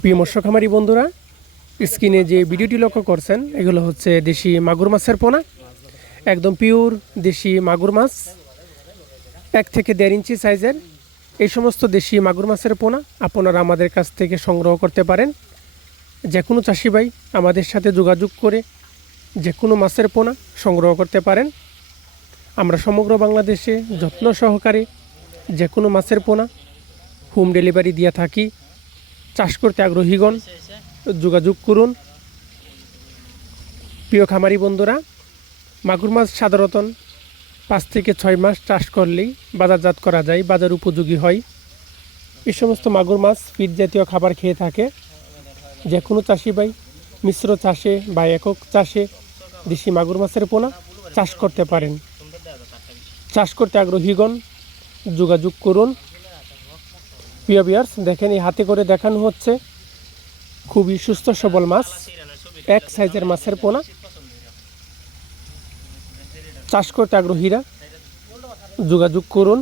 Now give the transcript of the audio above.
প্রিয় মৎস্য খামারি বন্ধুরা, স্ক্রিনে যে ভিডিওটি লক্ষ্য করছেন, এগুলো হচ্ছে দেশি মাগুর মাছের পোনা। একদম পিওর দেশি মাগুর মাছ, এক থেকে দেড় ইঞ্চি সাইজের। এই সমস্ত দেশি মাগুর মাছের পোনা আপনারা আমাদের কাছ থেকে সংগ্রহ করতে পারেন। যে কোনো চাষি ভাই আমাদের সাথে যোগাযোগ করে যে কোনো মাছের পোনা সংগ্রহ করতে পারেন। আমরা সমগ্র বাংলাদেশে যত্ন সহকারে যে কোনো মাছের পোনা হোম ডেলিভারি দিয়ে থাকি। চাষ করতে আগ্রহীগণ, যোগাযোগ করুন। প্রিয় খামারি বন্ধুরা, মাগুর মাছ সাধারণত পাঁচ থেকে ছয় মাস চাষ করলেই বাজারজাত করা যায়, বাজার উপযোগী হয়। এই সমস্ত মাগুর মাছ ফিট জাতীয় খাবার খেয়ে থাকে। যে কোনো চাষি ভাই, মিশ্র চাষে বা একক চাষে দেশি মাগুর মাছের পোনা চাষ করতে পারেন। চাষ করতে আগ্রহীগণ, যোগাযোগ করুন। প্রিয় বিয়ার্স দেখেন, এই হাতে করে দেখানো হচ্ছে খুবই সুস্থ, সবল মাছ। এক সাইজের মাছের পোনা। চাষ করতে আগ্রহীরা যোগাযোগ করুন।